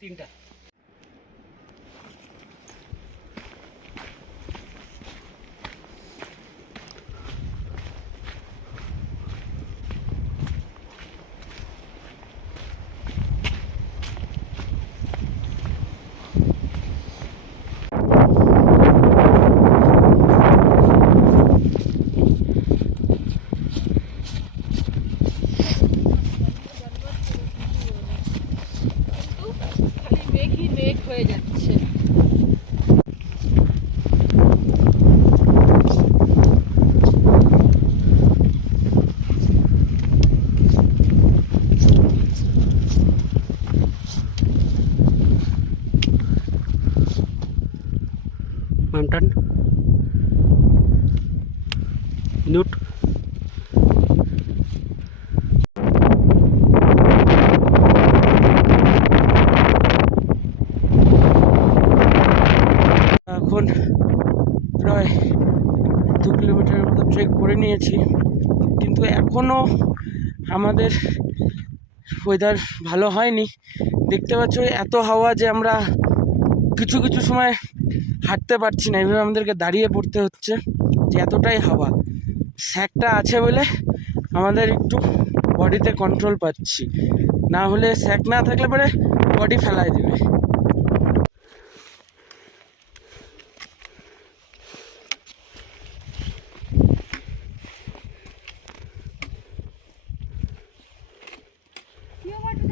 তিনটা। হয়ে যাচ্ছে মাউন্টেন লুট প্রায় দু কিলোমিটারের মতো ট্রেক করে নিয়েছি। কিন্তু এখনও আমাদের ওয়েদার ভালো হয়নি। দেখতে পাচ্ছ এত হাওয়া যে আমরা কিছু কিছু সময় হাঁটতে পারছি না। এভাবে আমাদেরকে দাঁড়িয়ে পড়তে হচ্ছে যে এতটাই হাওয়া। স্যাকটা আছে বলে আমাদের একটু বডিতে কন্ট্রোল পাচ্ছি। না হলে স্যাক না থাকলে পরে বডি ফেলায় দেবে।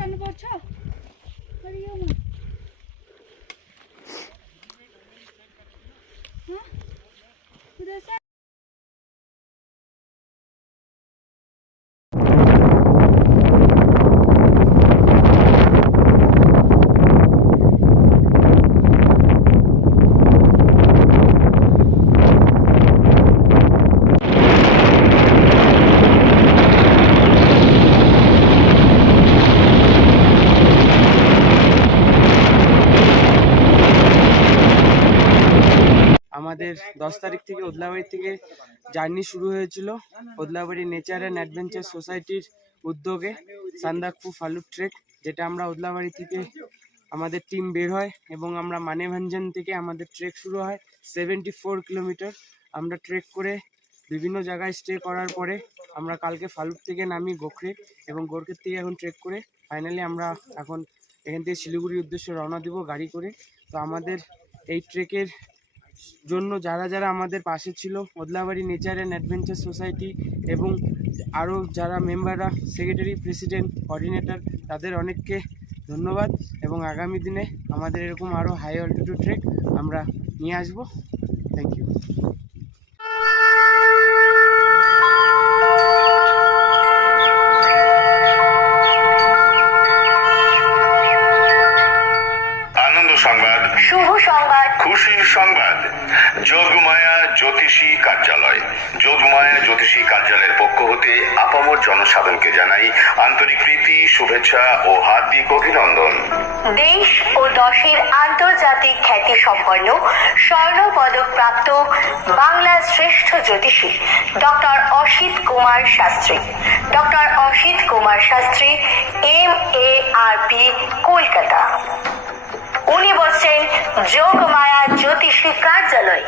কি আমার একটু জানতে পারছ আরে ইয়ে আমার। হ্যাঁ কোথায় স্যার আমাদের দশ তারিখ থেকে ওদলাবাড়ি থেকে জার্নি শুরু হয়েছিল। ওদলাবাড়ি নেচার অ্যান্ড অ্যাডভেঞ্চার সোসাইটির উদ্যোগে সান্দাকফু ফালুক ট্রেক, যেটা আমরা ওদলাবাড়ি থেকে আমাদের টিম বের হয় এবং আমরা মানেভাঞ্জন থেকে আমাদের ট্রেক শুরু হয়। সেভেন্টি ফোর কিলোমিটার আমরা ট্রেক করে বিভিন্ন জায়গায় স্টে করার পরে আমরা কালকে ফালুক থেকে নামি গোখরে এবং গোরখের থেকে এখন ট্রেক করে ফাইনালি আমরা এখন এখান থেকে শিলিগুড়ির উদ্দেশ্যে রওনা দিব গাড়ি করে। তো আমাদের এই ট্রেকের জন্য যারা যারা আমাদের পাশে ছিল, Odlabari nature and adventure society এবং আরও যারা মেম্বাররা সেক্রেটারি প্রেসিডেন্ট কোঅর্ডিনেটর তাদের অনেককে ধন্যবাদ এবং আগামী দিনে আমাদের এরকম আরও হাই অল্টিটিউড ট্রেক আমরা নিয়ে আসব। থ্যাংক ইউ শুভ সংবাদ। খুশির সংবাদ। যোগমায়া জ্যোতিষী কার্যালয়। যোগমায়া জ্যোতিষী কার্যালয়ের পক্ষ হতে আপামর জনসাধারণকে জানাই আন্তরিক প্রীতি শুভেচ্ছা ও হার্দিক অভিনন্দন। দেশ ও দশের আন্তর্জাতিক খ্যাতি সম্পন্ন স্বর্ণ পদক প্রাপ্ত বাংলার শ্রেষ্ঠ জ্যোতিষী doctor Asit Kumar Shastri. Doctor Asit Kumar Shastri M A R P Kolkata. উনি বলছেন যোগমায়া জ্যোতিষী কার্যালয়